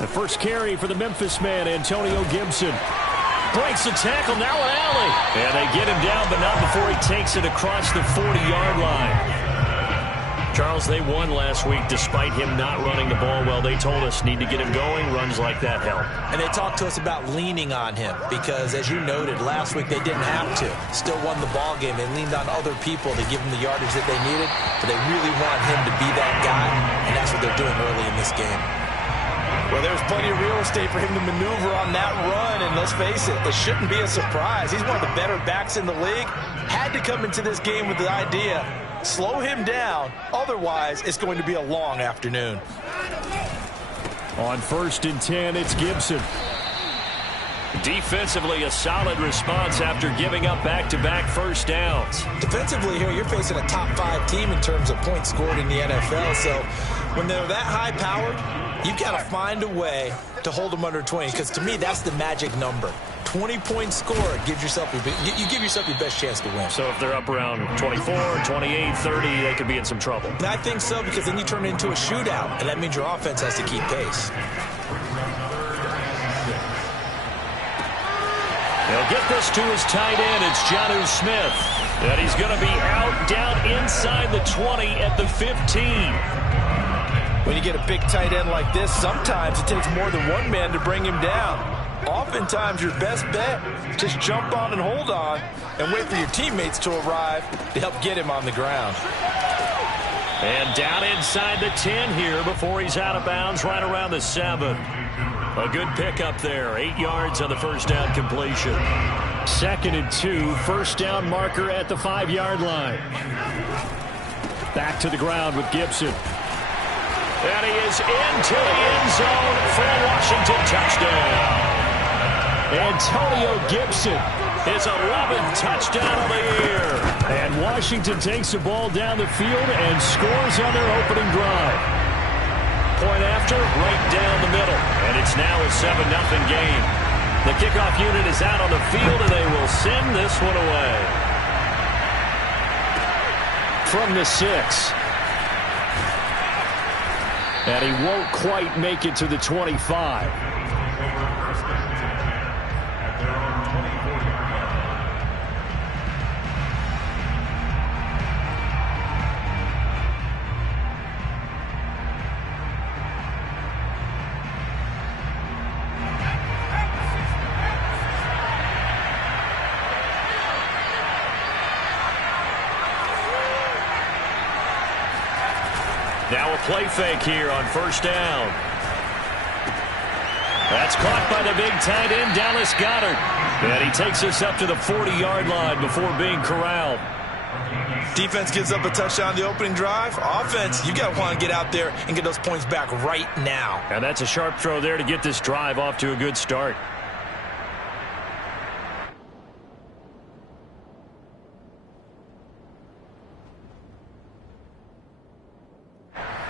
The first carry for the Memphis man, Antonio Gibson. Breaks the tackle, now an alley. And they get him down, but not before he takes it across the 40-yard line. Charles, they won last week despite him not running the ball well. They told us need to get him going. Runs like that help. And they talked to us about leaning on him because, as you noted, last week they didn't have to. Still won the ball game. They leaned on other people to give them the yardage that they needed, but they really want him to be that guy, and that's what they're doing early in this game. Well, there's plenty of real estate for him to maneuver on that run, and let's face it, it shouldn't be a surprise. He's one of the better backs in the league. Had to come into this game with the idea, slow him down, otherwise it's going to be a long afternoon. On 1st and 10, it's Gibson. Defensively, a solid response after giving up back-to-back first downs. Defensively here, you're facing a top 5 team in terms of points scored in the NFL, so when they're that high-powered, you've got to find a way to hold them under 20, because to me, that's the magic number. 20-point score gives yourself you give yourself your best chance to win. So if they're up around 24, 28, 30, they could be in some trouble. And I think so, because then you turn it into a shootout, and that means your offense has to keep pace. He'll get this to his tight end. It's Jonnu Smith. And he's going to be out down inside the 20 at the 15. When you get a big tight end like this, sometimes it takes more than one man to bring him down. Oftentimes, your best bet, just jump on and hold on and wait for your teammates to arrive to help get him on the ground. And down inside the 10 here before he's out of bounds right around the 7. A good pickup there. 8 yards on the first down completion. 2nd and 2, first down marker at the 5-yard line. Back to the ground with Gibson. And he is into the end zone for a Washington touchdown. Antonio Gibson. His 11th touchdown of the year. And Washington takes the ball down the field and scores on their opening drive. Point after, right down the middle. And it's now a 7-0 game. The kickoff unit is out on the field, and they will send this one away. From the 6. And he won't quite make it to the 25. Now a play fake here on first down. That's caught by the big tight end, Dallas Goedert. And he takes us up to the 40-yard line before being corralled. Defense gives up a touchdown the opening drive. Offense, you got to want to get out there and get those points back right now. And that's a sharp throw there to get this drive off to a good start.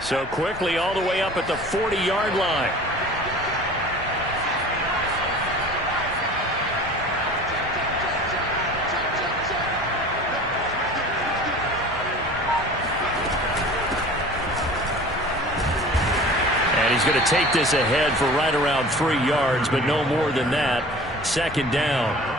So quickly all the way up at the 40-yard line. And he's going to take this ahead for right around 3 yards, but no more than that. 2nd down.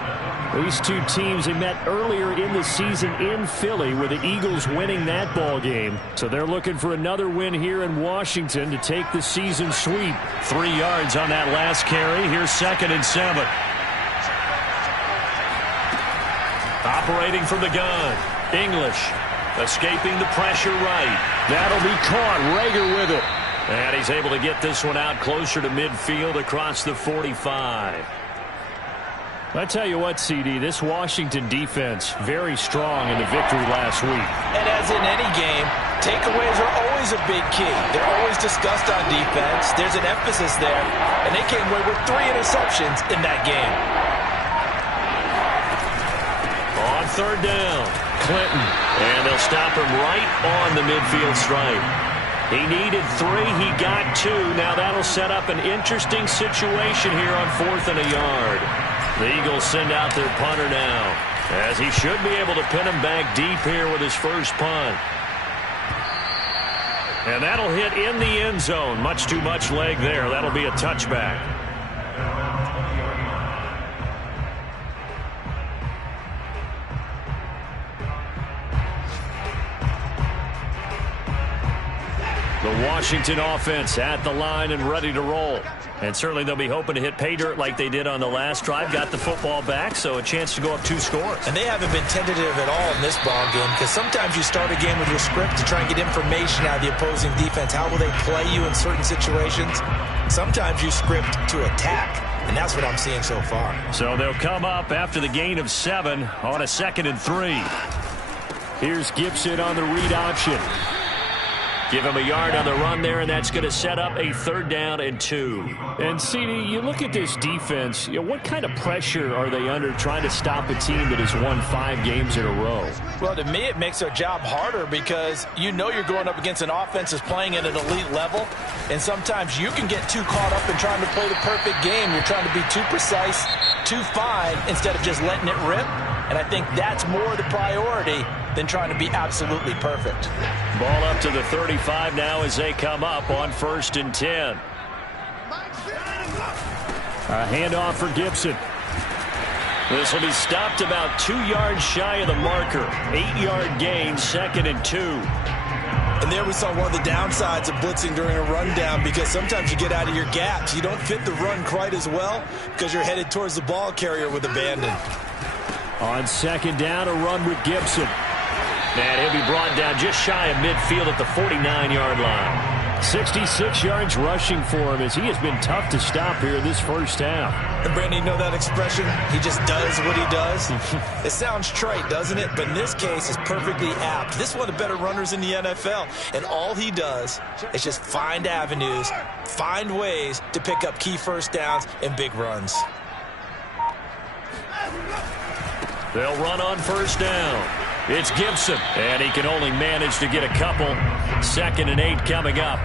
These two teams, they met earlier in the season in Philly with the Eagles winning that ball game. So they're looking for another win here in Washington to take the season sweep. 3 yards on that last carry. Here's 2nd and 7. Operating from the gun. English escaping the pressure right. That'll be caught. Rager with it. And he's able to get this one out closer to midfield across the 45. I tell you what, CD, this Washington defense, very strong in the victory last week. And as in any game, takeaways are always a big key. They're always discussed on defense. There's an emphasis there, and they came away with 3 interceptions in that game. On 3rd down, Clinton. And they'll stop him right on the midfield stripe. He needed 3. He got 2. Now that'll set up an interesting situation here on 4th and a yard. The Eagles send out their punter now, as he should be able to pin him back deep here with his first punt. And that'll hit in the end zone. Much too much leg there. That'll be a touchback. The Washington offense at the line and ready to roll. And certainly they'll be hoping to hit pay dirt like they did on the last drive. Got the football back, so a chance to go up 2 scores. And they haven't been tentative at all in this ball game, because sometimes you start a game with your script to try and get information out of the opposing defense. How will they play you in certain situations? Sometimes you script to attack, and that's what I'm seeing so far. So they'll come up after the gain of 7 on a 2nd and 3. Here's Gibson on the read option. Give him a yard on the run there, and that's going to set up a 3rd down and 2. And, CD, you look at this defense, what kind of pressure are they under trying to stop a team that has won 5 games in a row? Well, to me, it makes their job harder because you know you're going up against an offense that's playing at an elite level, and sometimes you can get too caught up in trying to play the perfect game. You're trying to be too precise, too fine, instead of just letting it rip. And I think that's more the priority than trying to be absolutely perfect. Ball up to the 35 now as they come up on 1st and 10. A handoff for Gibson. This will be stopped about 2 yards shy of the marker. 8-yard gain, 2nd and 2. And there we saw one of the downsides of blitzing during a rundown, because sometimes you get out of your gaps. You don't fit the run quite as well because you're headed towards the ball carrier with abandon. On 2nd down, a run with Gibson. And he'll be brought down just shy of midfield at the 49-yard line. 66 yards rushing for him, as he has been tough to stop here this first half. And Brandon, you know that expression? He just does what he does. It sounds trite, doesn't it? But in this case, it's perfectly apt. This is one of the better runners in the NFL. And all he does is just find avenues, find ways to pick up key first downs and big runs. They'll run on 1st down. It's Gibson, and he can only manage to get a couple. 2nd and 8 coming up.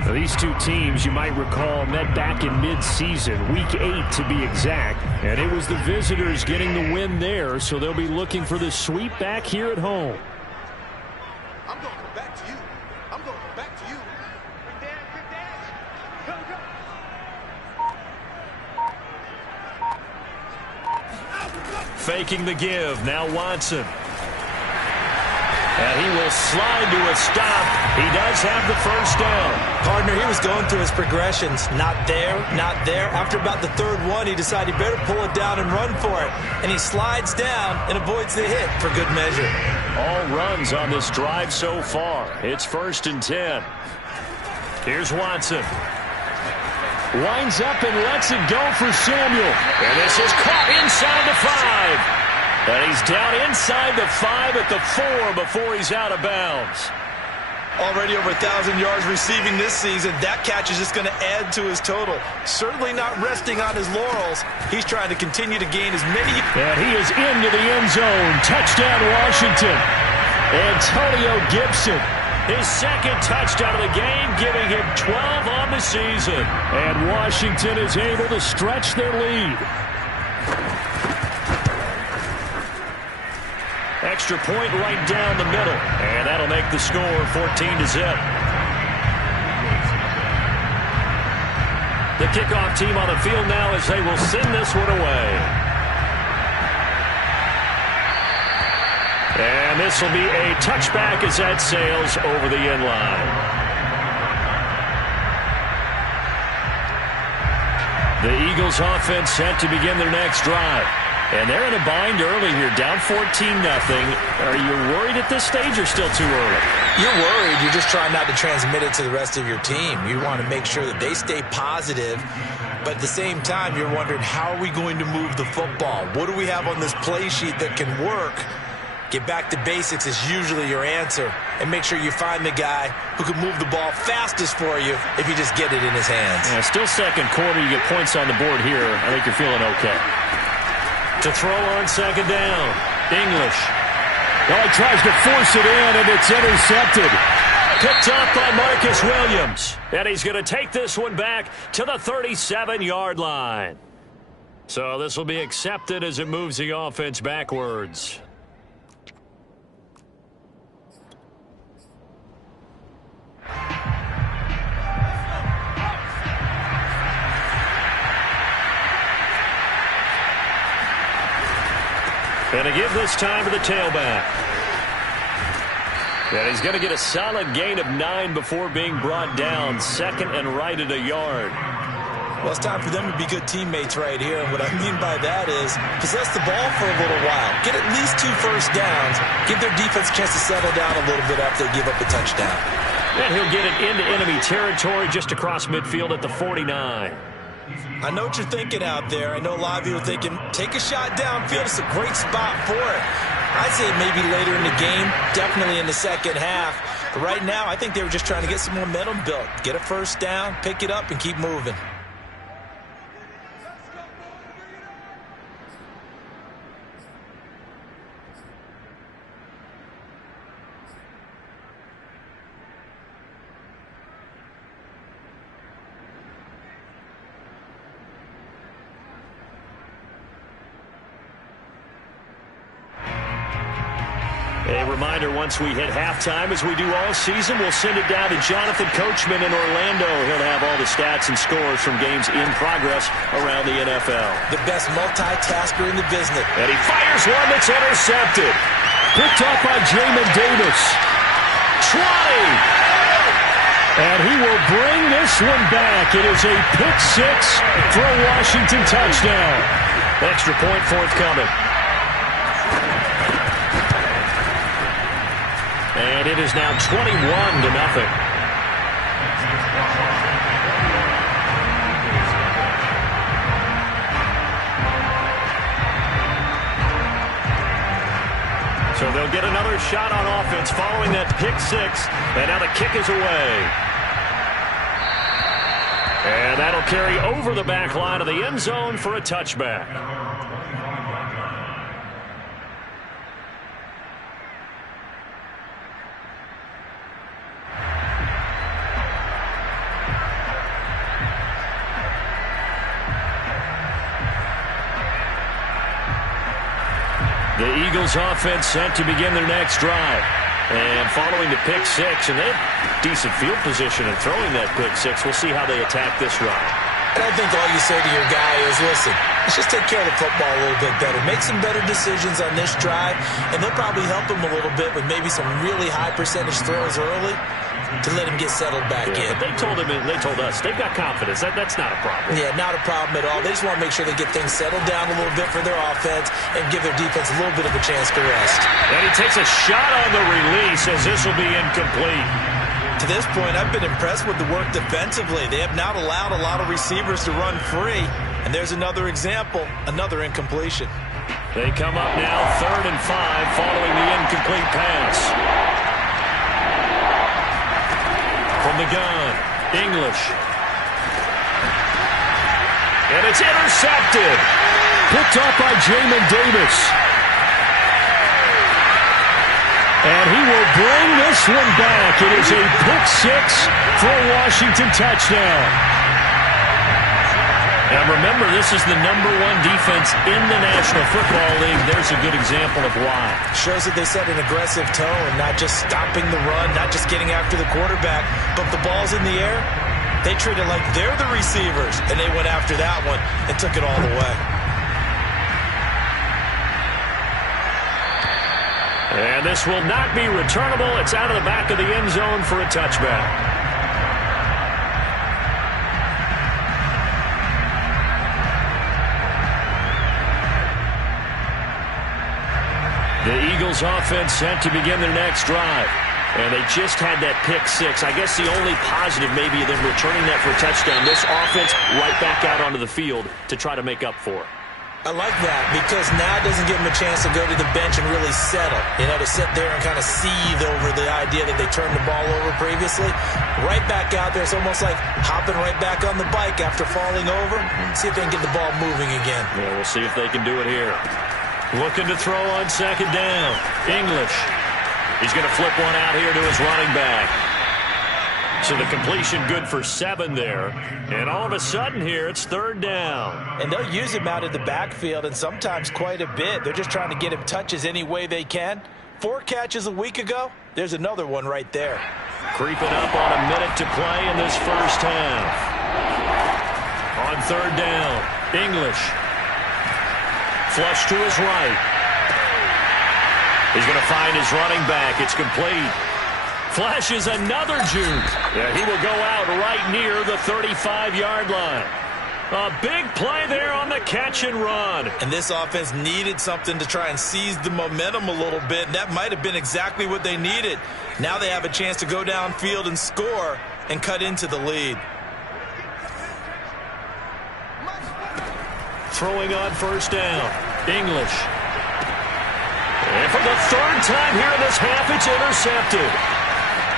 Now, these two teams, you might recall, met back in mid-season, week 8 to be exact. And it was the visitors getting the win there, so they'll be looking for the sweep back here at home. I'm going back to you. I'm going back to you. Big dash. Go, go. Faking the give. Now Watson. And he will slide to a stop. He does have the 1st down. Partner, he was going through his progressions. Not there, not there. After about the 3rd one, he decided he better pull it down and run for it. And he slides down and avoids the hit for good measure. All runs on this drive so far. It's 1st and 10. Here's Watson. Winds up and lets it go for Samuel. And this is caught inside the 5. And he's down inside the 5 at the 4 before he's out of bounds. Already over 1,000 yards receiving this season. That catch is just going to add to his total. Certainly not resting on his laurels. He's trying to continue to gain as many. And he is into the end zone. Touchdown, Washington. Antonio Gibson. His 2nd touchdown of the game, giving him 12 on the season. And Washington is able to stretch their lead. Extra point right down the middle. And that'll make the score 14-0. The kickoff team on the field now as they will send this one away. And this will be a touchback as that sails over the end line. The Eagles offense set to begin their next drive. And they're in a bind early here, down 14-0. Are you worried at this stage or still too early? You're worried. You're just trying not to transmit it to the rest of your team. You want to make sure that they stay positive. But at the same time, you're wondering, how are we going to move the football? What do we have on this play sheet that can work? Get back to basics is usually your answer. And make sure you find the guy who can move the ball fastest for you if you just get it in his hands. Yeah, still 2nd quarter. You get points on the board here. I think you're feeling okay. To throw on 2nd down. English. Oh, he tries to force it in, and it's intercepted. Picked off by Marcus Williams. And he's going to take this one back to the 37-yard line. So this will be accepted as it moves the offense backwards. And to give this time to the tailback. And he's going to get a solid gain of 9 before being brought down. Second and right at a yard. Well, it's time for them to be good teammates right here. And what I mean by that is possess the ball for a little while. Get at least 2 first downs. Give their defense a chance to settle down a little bit after they give up a touchdown. And he'll get it into enemy territory just across midfield at the 49. I know what you're thinking out there. I know a lot of you are thinking, take a shot downfield. It's a great spot for it. I'd say maybe later in the game, definitely in the second half. But right now, I think they were just trying to get some momentum built. Get a first down, pick it up, and keep moving. A reminder, once we hit halftime, as we do all season, we'll send it down to Jonathan Coachman in Orlando. He'll have all the stats and scores from games in progress around the NFL. The best multitasker in the business. And he fires one that's intercepted. Picked up by Jamin Davis. Trotting. And he will bring this one back. It is a pick 6 for a Washington touchdown. Extra point forthcoming. And it is now 21-0. So they'll get another shot on offense following that pick 6. And now the kick is away. And that'll carry over the back line of the end zone for a touchback. The Eagles offense set to begin their next drive. And following the pick 6, and they have decent field position in throwing that pick 6. We'll see how they attack this run. And I think all you say to your guy is, listen, let's just take care of the football a little bit better. Make some better decisions on this drive, and they'll probably help him a little bit with maybe some really high percentage throws early to let him get settled back in. But they told us, they've got confidence. That's not a problem. Yeah, not a problem at all. They just want to make sure they get things settled down a little bit for their offense and give their defense a little bit of a chance to rest. And he takes a shot on the release as this will be incomplete. To this point, I've been impressed with the work defensively. They have not allowed a lot of receivers to run free. And there's another example, another incompletion. They come up now 3rd and 5 following the incomplete pass. From the gun, English. And it's intercepted. Picked up by Jamin Davis. And he will bring this one back. It is a pick 6 for a Washington touchdown. And remember, this is the #1 defense in the National Football League. There's a good example of why. Shows that they set an aggressive tone, not just stopping the run, not just getting after the quarterback, but the ball's in the air. They treat it like they're the receivers, and they went after that one and took it all the way. And this will not be returnable. It's out of the back of the end zone for a touchback. The Eagles offense set to begin their next drive. And they just had that pick 6. I guess the only positive maybe than returning that for a touchdown. This offense right back out onto the field to try to make up for it. I like that because now it doesn't give them a chance to go to the bench and really settle. You know, to sit there and kind of seethe over the idea that they turned the ball over previously. Right back out there. It's almost like hopping right back on the bike after falling over. See if they can get the ball moving again. Yeah, we'll see if they can do it here. Looking to throw on 2nd down. English. He's going to flip one out here to his running back. So the completion good for 7 there. And all of a sudden here, it's 3rd down. And they'll use him out of the backfield, and sometimes quite a bit. They're just trying to get him touches any way they can. 4 catches a week ago. There's another one right there. Creeping up on a minute to play in this first half. On 3rd down, English. Flush to his right. He's going to find his running back. It's complete. Flashes another juke. Yeah, he will go out right near the 35-yard line. A big play there on the catch and run. And this offense needed something to try and seize the momentum a little bit. And that might have been exactly what they needed. Now they have a chance to go downfield and score and cut into the lead. Throwing on first down. English. And for the third time here in this half, it's intercepted.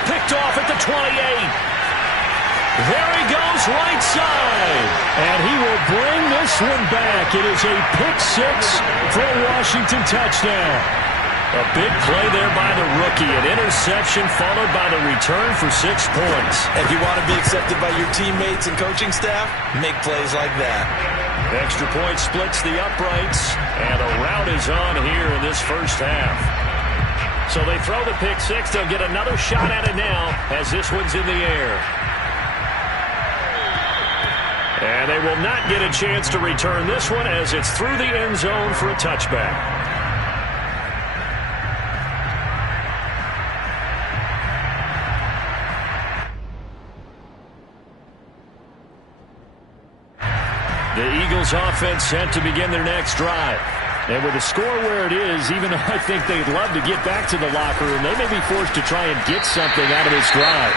Picked off at the 28. There he goes, right side. And he will bring this one back. It is a pick six for a Washington touchdown. A big play there by the rookie. An interception followed by the return for 6 points. If you want to be accepted by your teammates and coaching staff, make plays like that. Extra point splits the uprights. And a rout is on here in this first half. So they throw the pick six. They'll get another shot at it now as this one's in the air. And they will not get a chance to return this one as it's through the end zone for a touchback. The Eagles offense set to begin their next drive. And with the score where it is, even though I think they'd love to get back to the locker room, they may be forced to try and get something out of this drive.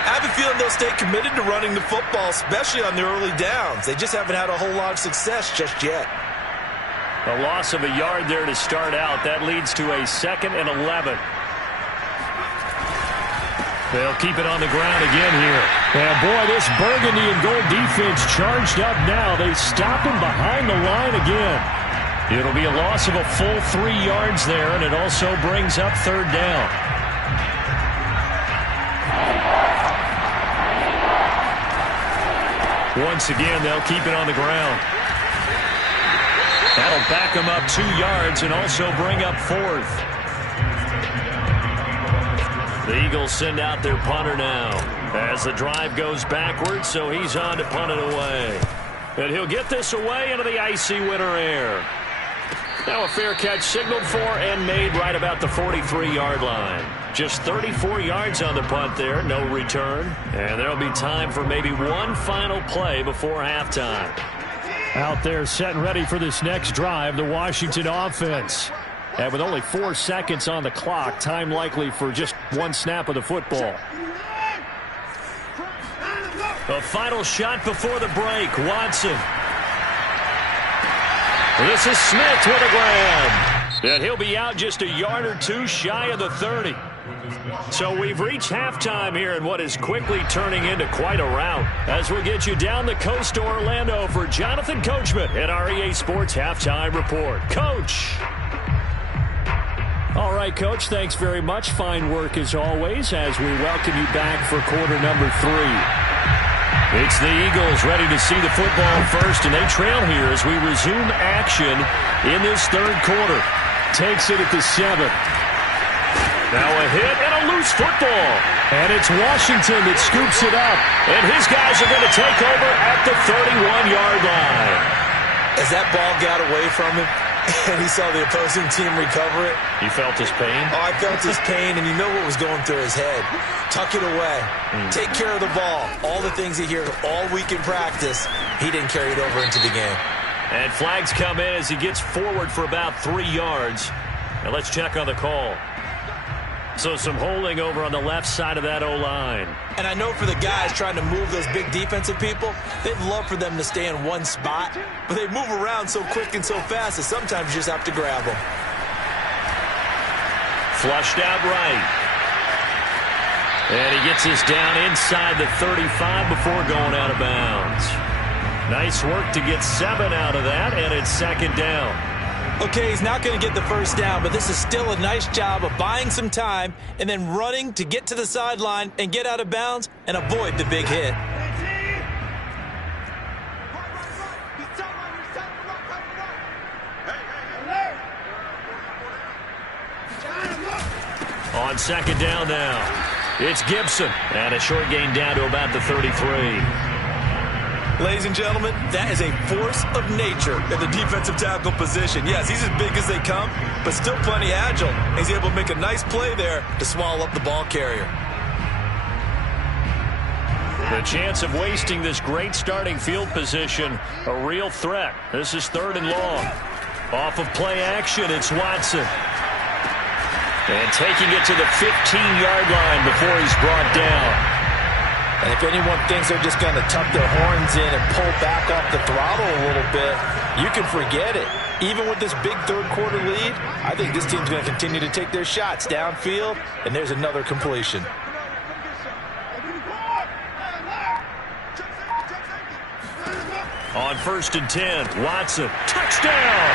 I have a feeling they'll stay committed to running the football, especially on the early downs. They just haven't had a whole lot of success just yet. A loss of a yard there to start out. That leads to a 2nd and 11. They'll keep it on the ground again here. And boy, this burgundy and gold defense charged up now. They stop him behind the line again. It'll be a loss of a full 3 yards there, and it also brings up third down. Once again, they'll keep it on the ground. That'll back them up 2 yards and also bring up 4th. The Eagles send out their punter now as the drive goes backwards, so he's on to punt it away. And he'll get this away into the icy winter air. Now a fair catch signaled for and made right about the 43-yard line. Just 34 yards on the punt there, no return. And there'll be time for maybe one final play before halftime. Out there set and ready for this next drive, the Washington offense. And with only 4 seconds on the clock, time likely for just one snap of the football. The final shot before the break, Watson. This is Smith with a grab. And he'll be out just a yard or two shy of the 30. So we've reached halftime here in what is quickly turning into quite a rout. As we get you down the coast to Orlando for Jonathan Coachman at our EA Sports Halftime Report. Coach. All right, Coach, thanks very much. Fine work as always as we welcome you back for quarter number 3. It's the Eagles ready to see the football first, and they trail here as we resume action in this third quarter. Takes it at the 7. Now a hit and a loose football. And it's Washington that scoops it up. And his guys are going to take over at the 31-yard line. As that ball got away from him, and he saw the opposing team recover it. You felt his pain? Oh, I felt his pain, and you know what was going through his head. Tuck it away. Take care of the ball. All the things he hears all week in practice, he didn't carry it over into the game. And flags come in as he gets forward for about 3 yards. Now let's check on the call. So some holding over on the left side of that O-line. And I know for the guys trying to move those big defensive people, they'd love for them to stay in one spot, but they move around so quick and so fast that sometimes you just have to grab them. Flushed out right. And he gets us down inside the 35 before going out of bounds. Nice work to get 7 out of that, and it's second down. Okay, he's not going to get the first down, but this is still a nice job of buying some time and then running to get to the sideline and get out of bounds and avoid the big hit. On second down now, it's Gibson. And a short gain down to about the 33. Ladies and gentlemen, that is a force of nature in the defensive tackle position. Yes, he's as big as they come, but still plenty agile. He's able to make a nice play there to swallow up the ball carrier. The chance of wasting this great starting field position, a real threat. This is 3rd and long. Off of play action, it's Watson. And taking it to the 15-yard line before he's brought down. And if anyone thinks they're just going to tuck their horns in and pull back off the throttle a little bit, you can forget it. Even with this big third-quarter lead, I think this team's going to continue to take their shots downfield, and there's another completion. On 1st and 10, Watson, touchdown!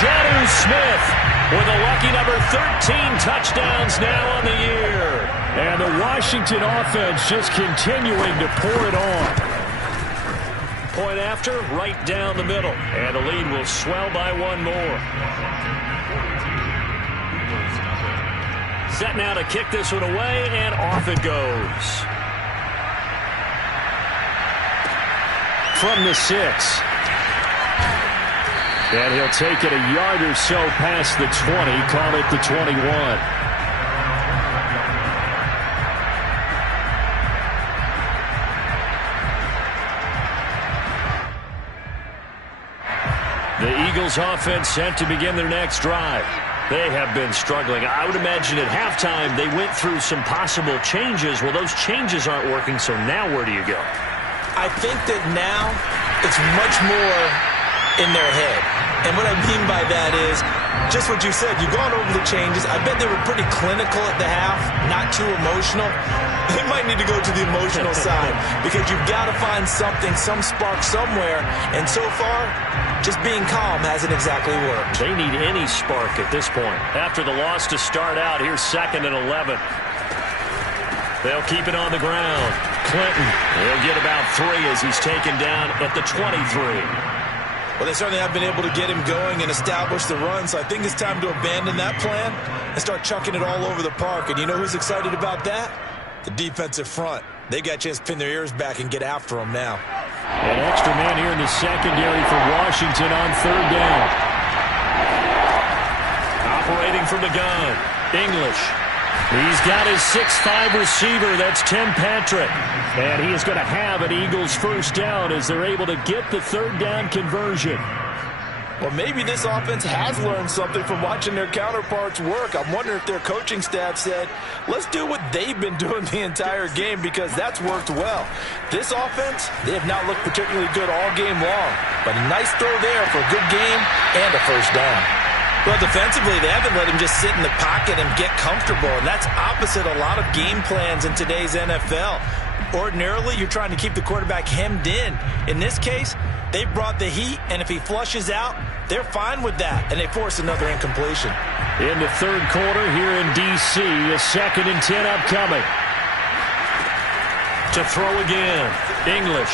Jonnu Smith with a lucky number 13 touchdowns now on the year. And the Washington offense just continuing to pour it on. Point after, right down the middle. And the lead will swell by 1 more. Set now to kick this one away, and off it goes. From the 6. And he'll take it a yard or so past the 20, call it the 21. The Eagles offense set to begin their next drive. They have been struggling. I would imagine at halftime they went through some possible changes. Well, those changes aren't working, so now where do you go? I think that now it's much more in their head. And what I mean by that is just what you said. You've gone over the changes. I bet they were pretty clinical at the half, not too emotional. They might need to go to the emotional side because you've got to find something, some spark somewhere. And so far, just being calm hasn't exactly worked. They need any spark at this point. After the loss to start out, here's 2nd and 11. They'll keep it on the ground. Clinton, he'll get about 3 as he's taken down at the 23. Well, they certainly have been able to get him going and establish the run, so I think it's time to abandon that plan and start chucking it all over the park. And you know who's excited about that? The defensive front. They got a chance to pin their ears back and get after him now. An extra man here in the secondary for Washington on 3rd down. Operating from the gun, English. He's got his 6'5 receiver. That's Tim Patrick. And he is going to have an Eagles first down as they're able to get the 3rd down conversion. Well, maybe this offense has learned something from watching their counterparts work. I'm wondering if their coaching staff said, let's do what they've been doing the entire game because that's worked well. This offense, they have not looked particularly good all game long. But a nice throw there for a good game and a first down. Well, defensively, they haven't let him just sit in the pocket and get comfortable, and that's opposite a lot of game plans in today's NFL. Ordinarily, you're trying to keep the quarterback hemmed in. In this case, they brought the heat, and if he flushes out, they're fine with that, and they force another incompletion. In the 3rd quarter here in D.C., a 2nd and 10 upcoming. To throw again, English.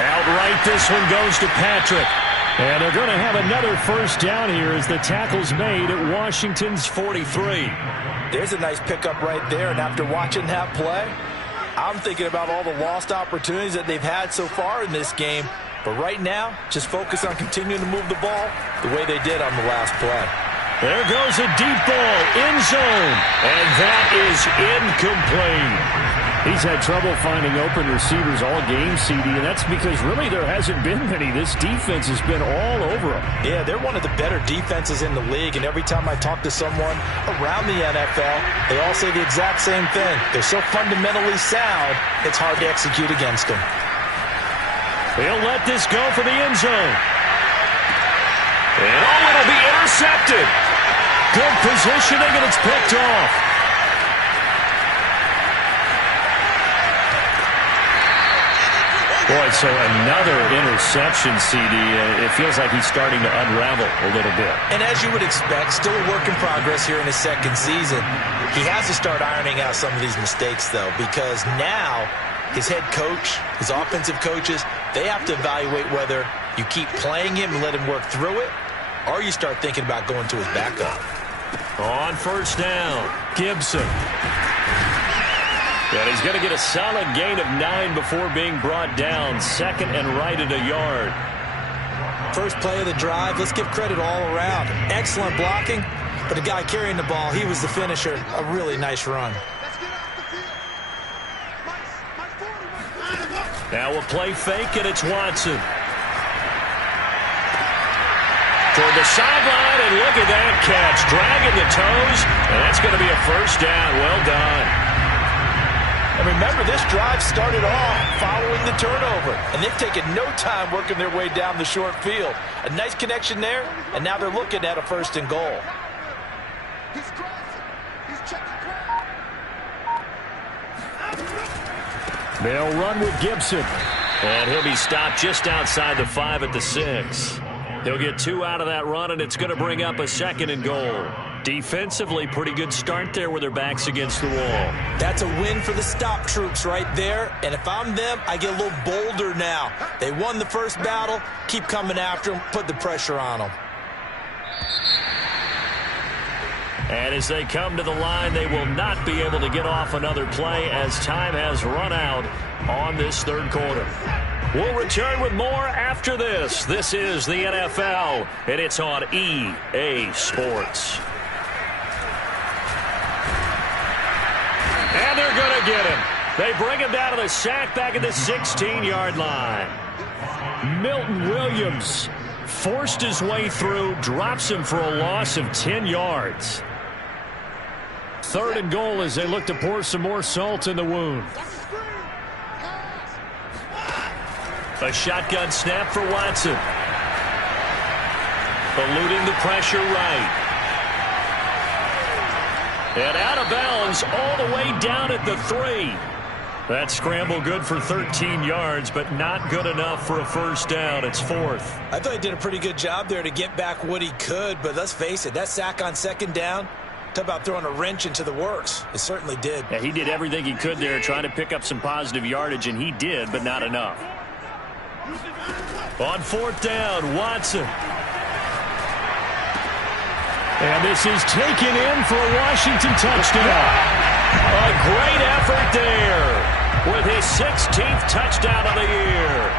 Outright, this one goes to Patrick. And they're going to have another first down here as the tackle's made at Washington's 43. There's a nice pickup right there, and after watching that play, I'm thinking about all the lost opportunities that they've had so far in this game. But right now, just focus on continuing to move the ball the way they did on the last play. There goes a deep ball, end zone, and that is incomplete. He's had trouble finding open receivers all game, CD, and that's because really there hasn't been many. This defense has been all over them. Yeah, they're one of the better defenses in the league, and every time I talk to someone around the NFL, they all say the exact same thing. They're so fundamentally sound, it's hard to execute against them. They'll let this go for the end zone. And it'll be intercepted. Good positioning, and it's picked off. Boy, so another interception, CD. It feels like he's starting to unravel a little bit. And as you would expect, still a work in progress here in his 2nd season. He has to start ironing out some of these mistakes, though, because now his head coach, his offensive coaches, they have to evaluate whether you keep playing him and let him work through it, or you start thinking about going to his backup. On 1st down, Gibson. And he's going to get a solid gain of 9 before being brought down. Second and right at a yard. First play of the drive, let's give credit all around. Excellent blocking, but the guy carrying the ball, he was the finisher. A really nice run. Now a play fake, and it's Watson. Toward the sideline, and look at that catch. Dragging the toes, and that's going to be a first down. Well done. And remember, this drive started off following the turnover, and they've taken no time working their way down the short field. A nice connection there, and now they're looking at a first and goal. He's crossing. He's checking ground. They'll run with Gibson. And he'll be stopped just outside the 5 at the 6. He'll get 2 out of that run, and it's going to bring up a second and goal. Defensively, pretty good start there with their backs against the wall. That's a win for the stop troops right there. And if I'm them, I get a little bolder now. They won the first battle. Keep coming after them. Put the pressure on them. And as they come to the line, they will not be able to get off another play as time has run out on this third quarter. We'll return with more after this. This is the NFL, and it's on EA Sports. And they're going to get him. They bring him down to the sack back at the 16-yard line. Milton Williams forced his way through, drops him for a loss of 10 yards. Third and goal as they look to pour some more salt in the wound. A shotgun snap for Watson. Eluding the pressure right. And out of bounds all the way down at the 3. That scramble good for 13 yards, but not good enough for a first down. It's 4th. I thought he did a pretty good job there to get back what he could, but let's face it, that sack on second down, talk about throwing a wrench into the works. It certainly did. Yeah, he did everything he could there trying to pick up some positive yardage, and he did, but not enough. On 4th down, Watson. And this is taken in for a Washington touchdown. A great effort there with his 16th touchdown of the year.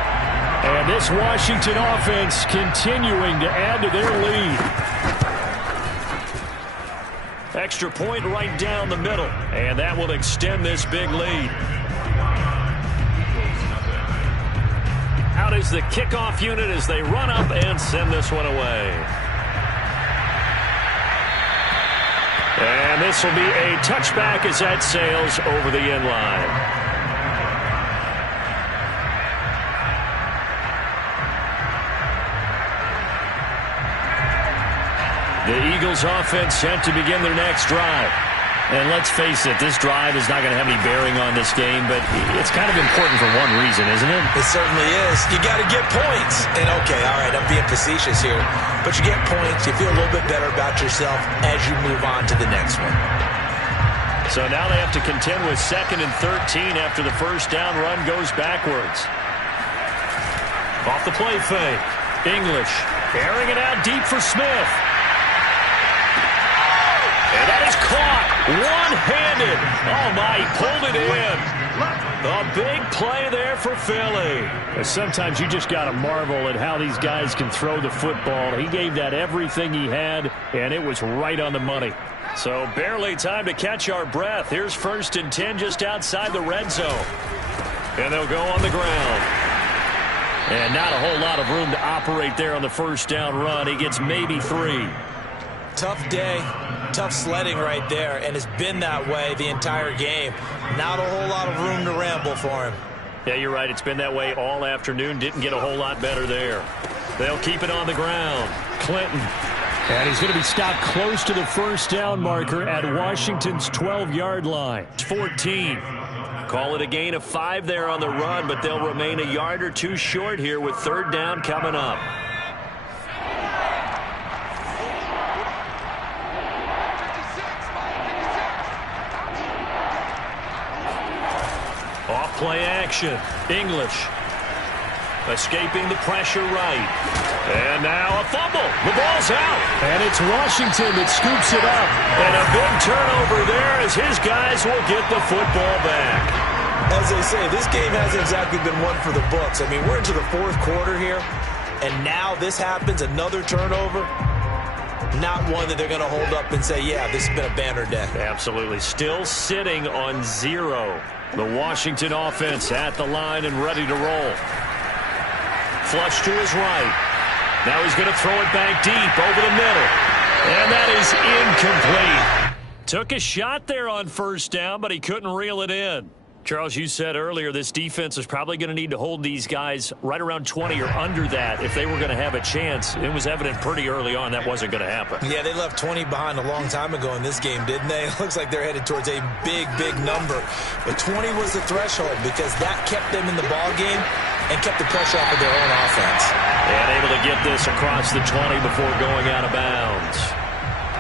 And this Washington offense continuing to add to their lead. Extra point right down the middle, and that will extend this big lead. Out is the kickoff unit as they run up and send this one away. And this will be a touchback as that sails over the end line. The Eagles offense set to begin their next drive. And let's face it, this drive is not going to have any bearing on this game, but it's kind of important for one reason, isn't it? It certainly is. You got to get points. And okay, all right, I'm being facetious here, but you get points, you feel a little bit better about yourself as you move on to the next one. So now they have to contend with 2nd and 13 after the first down run goes backwards. Off the play fake. English airing it out deep for Smith. And that is caught one-handed. Oh, my, he pulled it in. A big play there for Philly. Sometimes you just got to marvel at how these guys can throw the football. He gave that everything he had, and it was right on the money. So barely time to catch our breath. Here's 1st and 10 just outside the red zone. And they'll go on the ground. And not a whole lot of room to operate there on the first down run. He gets maybe 3. Tough day, tough sledding right there, and it's been that way the entire game. Not a whole lot of room to ramble for him. Yeah, you're right. It's been that way all afternoon. Didn't get a whole lot better there. They'll keep it on the ground. Clinton. And he's going to be stopped close to the first down marker at Washington's 12-yard line. It's 14. Call it a gain of 5 there on the run, but they'll remain a yard or 2 short here with 3rd down coming up. Off play action. English. Escaping the pressure right. And now a fumble. The ball's out. And it's Washington that scoops it up. And a big turnover there as his guys will get the football back. As they say, this game hasn't exactly been one for the books. I mean, we're into the fourth quarter here, and now this happens, another turnover. Not one that they're going to hold up and say, yeah, this has been a banner day. Absolutely. Still sitting on 0. The Washington offense at the line and ready to roll. Flush to his right. Now he's going to throw it back deep over the middle. And that is incomplete. Took a shot there on first down, but he couldn't reel it in. Charles, you said earlier this defense is probably going to need to hold these guys right around 20 or under that if they were going to have a chance. It was evident pretty early on that wasn't going to happen. Yeah, they left 20 behind a long time ago in this game, didn't they? It looks like they're headed towards a big, big number. But 20 was the threshold because that kept them in the ball game and kept the pressure off of their own offense. And able to get this across the 20 before going out of bounds.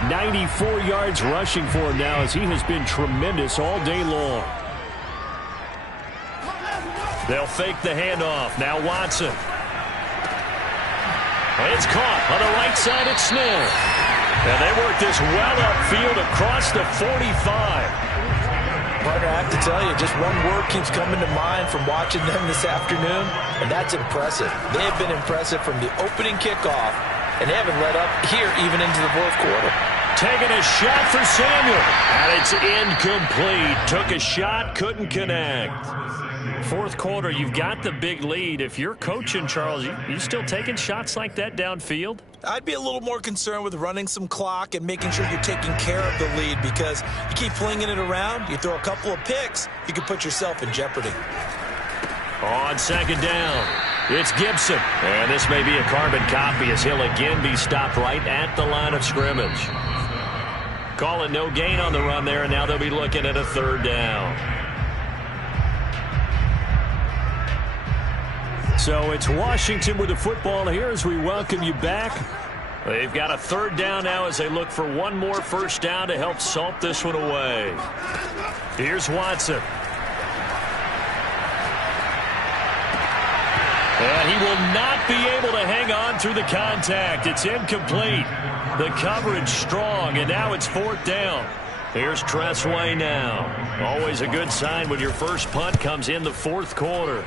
94 yards rushing for him now as he has been tremendous all day long. They'll fake the handoff. Now Watson. And it's caught on the right side at Smith. And they work this well upfield across the 45. Partner, I have to tell you, just one word keeps coming to mind from watching them this afternoon, and that's impressive. They have been impressive from the opening kickoff, and they haven't let up here even into the fourth quarter. Taking a shot for Samuel. And it's incomplete. Took a shot, couldn't connect. Fourth quarter, you've got the big lead. If you're coaching, Charles, you still taking shots like that downfield? I'd be a little more concerned with running some clock and making sure you're taking care of the lead because you keep flinging it around, you throw a couple of picks, you can put yourself in jeopardy. On second down, it's Gibson. And this may be a carbon copy as he'll again be stopped right at the line of scrimmage. Call it no gain on the run there, and now they'll be looking at a third down. So it's Washington with the football here as we welcome you back. They've got a third down now as they look for one more first down to help salt this one away. Here's Watson. And he will not be able to hang on through the contact. It's incomplete. The coverage strong, and now it's fourth down. Here's Tressway now. Always a good sign when your first punt comes in the fourth quarter.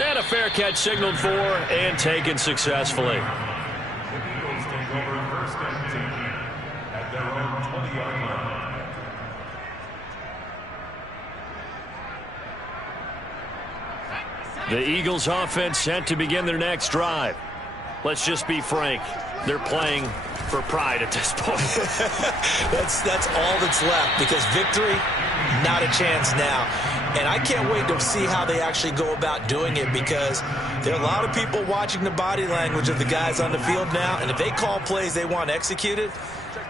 And a fair catch signaled for and taken successfully. The Eagles offense set to begin their next drive. Let's just be frank. They're playing for pride at this point. That's all that's left because victory, not a chance now. And I can't wait to see how they actually go about doing it because there are a lot of people watching the body language of the guys on the field now. And if they call plays they want executed,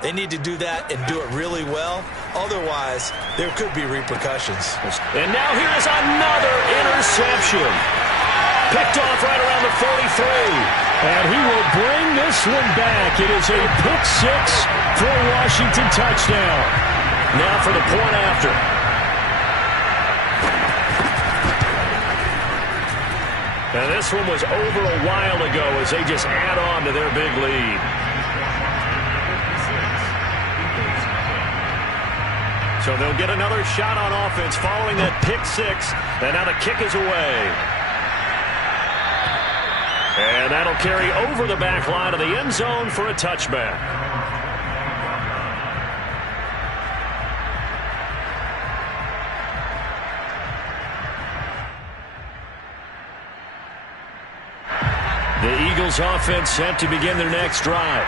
they need to do that and do it really well. Otherwise, there could be repercussions. And now here is another interception. Picked off right around the 43. And he will bring this one back. It is a pick six for a Washington touchdown. Now for the point after. And this one was over a while ago as they just add on to their big lead. So they'll get another shot on offense following that pick six. And now the kick is away. And that'll carry over the back line of the end zone for a touchback. The Eagles offense set to begin their next drive.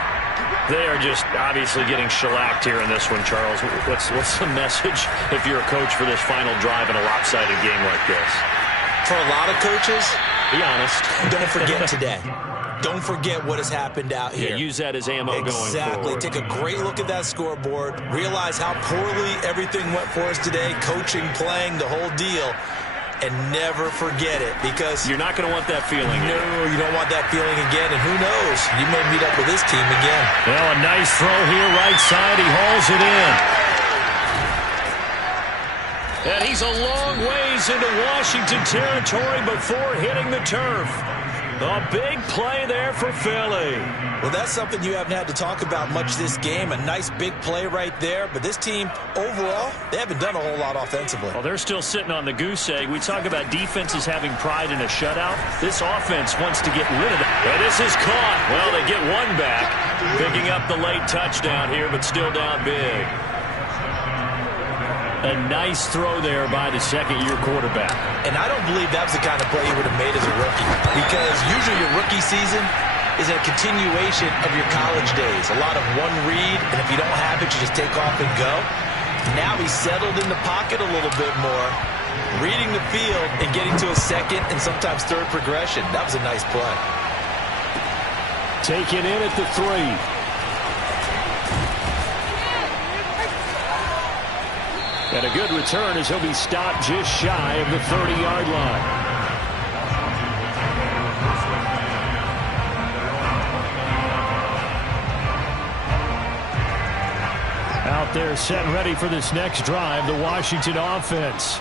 They are just obviously getting shellacked here in this one, Charles. What's the message if you're a coach for this final drive in a lopsided game like this? For a lot of coaches, be honest. Don't forget today. Don't forget what has happened out here. Yeah, use that as ammo going forward. Exactly. Take a great look at that scoreboard. Realize how poorly everything went for us today. Coaching, playing, the whole deal. And never forget it because you're not going to want that feeling. No, you don't want that feeling again. And who knows? You may meet up with this team again. Well, a nice throw here, right side. He hauls it in. And he's a long ways goes into Washington territory before hitting the turf. A big play there for Philly. Well, that's something you haven't had to talk about much this game. A nice big play right there. But this team, overall, they haven't done a whole lot offensively. Well, they're still sitting on the goose egg. We talk about defenses having pride in a shutout. This offense wants to get rid of that. And this is caught. Well, they get one back. Picking up the late touchdown here, but still down big. A nice throw there by the second-year quarterback. And I don't believe that was the kind of play he would have made as a rookie. Because usually your rookie season is a continuation of your college days. A lot of one read, and if you don't have it, you just take off and go. Now he's settled in the pocket a little bit more, reading the field and getting to a second and sometimes third progression. That was a nice play. Taken in at the 3. And a good return as he'll be stopped just shy of the 30-yard line. Out there set and ready for this next drive, the Washington offense.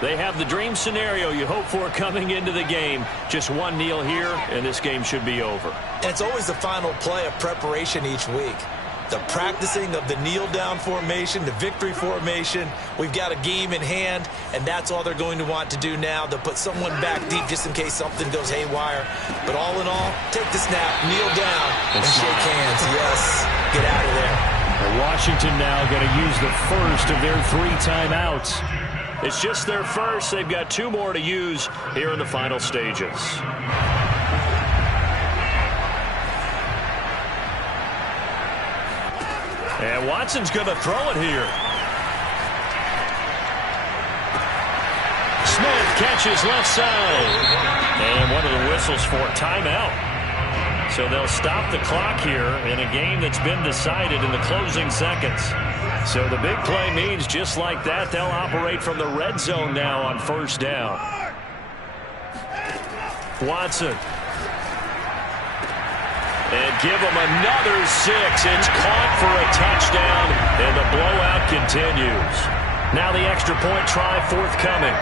They have the dream scenario you hope for coming into the game. Just one kneel here, and this game should be over. And it's always the final play of preparation each week. The practicing of the kneel-down formation, the victory formation. We've got a game in hand, and that's all they're going to want to do now. They'll put someone back deep just in case something goes haywire. But all in all, take the snap, kneel down, and shake hands. Yes, get out of there. And Washington now going to use the first of their 3 timeouts. It's just their first. They've got 2 more to use here in the final stages. And Watson's going to throw it here. Smith catches left side. And one of the whistles for timeout. So they'll stop the clock here in a game that's been decided in the closing seconds. So the big play means just like that, they'll operate from the red zone now on first down. Watson. And give them another 6. It's caught for a touchdown, and the blowout continues. Now the extra point try forthcoming.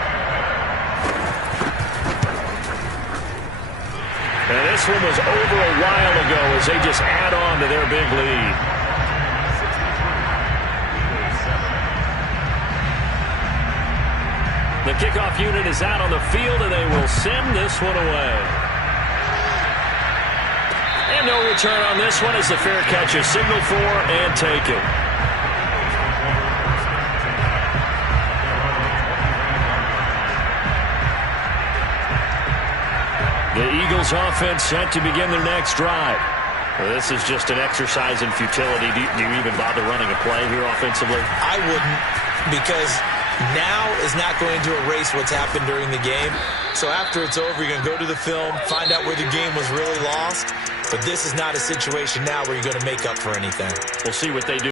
And this one was over a while ago as they just add on to their big lead. The kickoff unit is out on the field, and they will send this one away. And no return on this one as the fair catch is signaled for and taken. The Eagles offense set to begin their next drive. Well, this is just an exercise in futility. Do you even bother running a play here offensively? I wouldn't, because now is not going to erase what's happened during the game. So after it's over, you're going to go to the film, find out where the game was really lost. But this is not a situation now where you're going to make up for anything. We'll see what they do.